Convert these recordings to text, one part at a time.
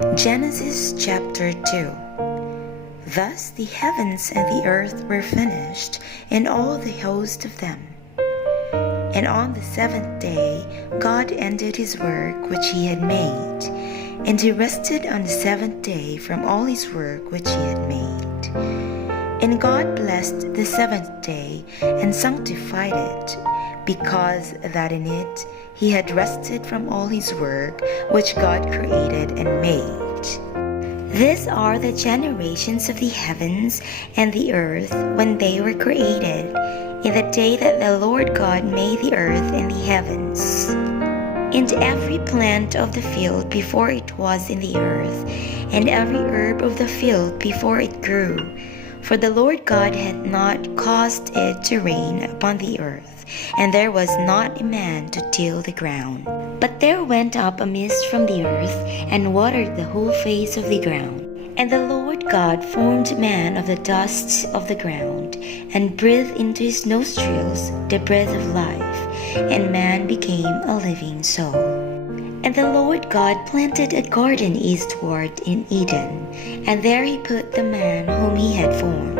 Genesis chapter 2. Thus the heavens and the earth were finished, and all the host of them. And on the seventh day God ended his work which he had made, and he rested on the seventh day from all his work which he had made. And God blessed the seventh day and sanctified it, because that in it he had rested from all his work which God created and made. These are the generations of the heavens and the earth when they were created, in the day that the Lord God made the earth and the heavens. And every plant of the field before it was in the earth, and every herb of the field before it grew. For the Lord God had not caused it to rain upon the earth, and there was not a man to till the ground. But there went up a mist from the earth, and watered the whole face of the ground. And the Lord God formed man of the dust of the ground, and breathed into his nostrils the breath of life, and man became a living soul. And the Lord God planted a garden eastward in Eden, and there he put the man whom he had formed.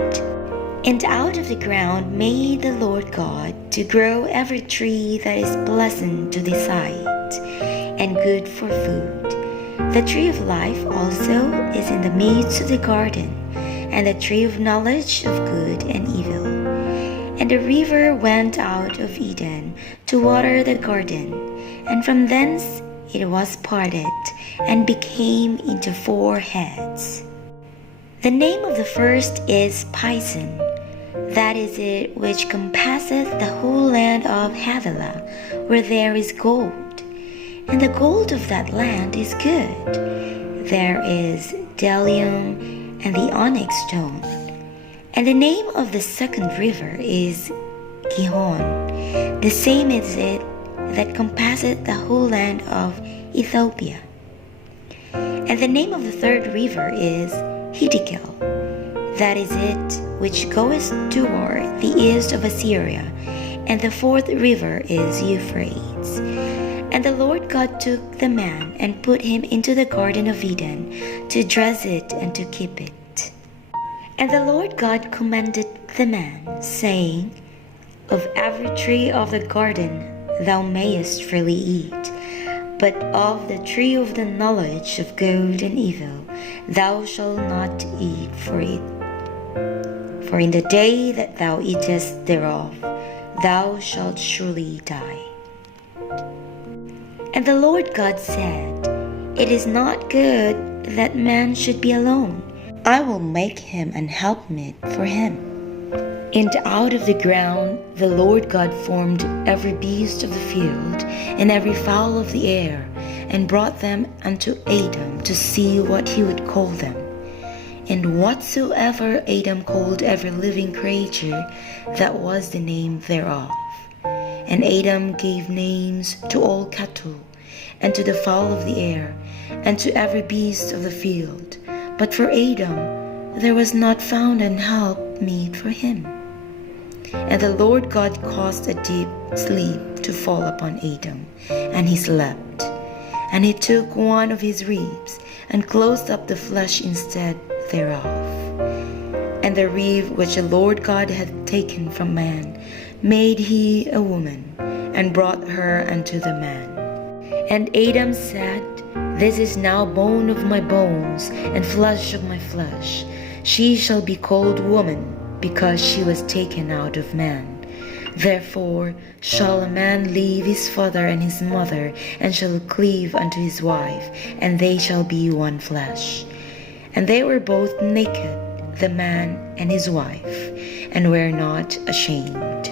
And out of the ground made the Lord God to grow every tree that is pleasant to the sight, and good for food. The tree of life also is in the midst of the garden, and the tree of knowledge of good and evil. And a river went out of Eden to water the garden, and from thence it was parted, and became into 4 heads. The name of the first is Pison. That is it which compasseth the whole land of Havilah, where there is gold. And the gold of that land is good. There is bdellium and the onyx stone. And the name of the second river is Gihon. The same is it that compasseth the whole land of Ethiopia. And the name of the third river is Hiddekel. That is it which goeth toward the east of Assyria. And the fourth river is Euphrates. And the Lord God took the man and put him into the garden of Eden to dress it and to keep it. And the Lord God commanded the man, saying, Of every tree of the garden thou mayest freely eat, but of the tree of the knowledge of good and evil thou shalt not eat for it. For in the day that thou eatest thereof thou shalt surely die. And the Lord God said, It is not good that man should be alone. I will make him an helpmeet for him. And out of the ground the Lord God formed every beast of the field, and every fowl of the air, and brought them unto Adam to see what he would call them. And whatsoever Adam called every living creature, that was the name thereof. And Adam gave names to all cattle, and to the fowl of the air, and to every beast of the field. But for Adam there was not found an helpmeet for him. And the Lord God caused a deep sleep to fall upon Adam, and he slept. And he took one of his ribs, and closed up the flesh instead thereof. And the rib which the Lord God had taken from man made he a woman, and brought her unto the man. And Adam said, This is now bone of my bones, and flesh of my flesh. She shall be called woman, because she was taken out of man. Therefore shall a man leave his father and his mother, and shall cleave unto his wife, and they shall be one flesh. And they were both naked, the man and his wife, and were not ashamed.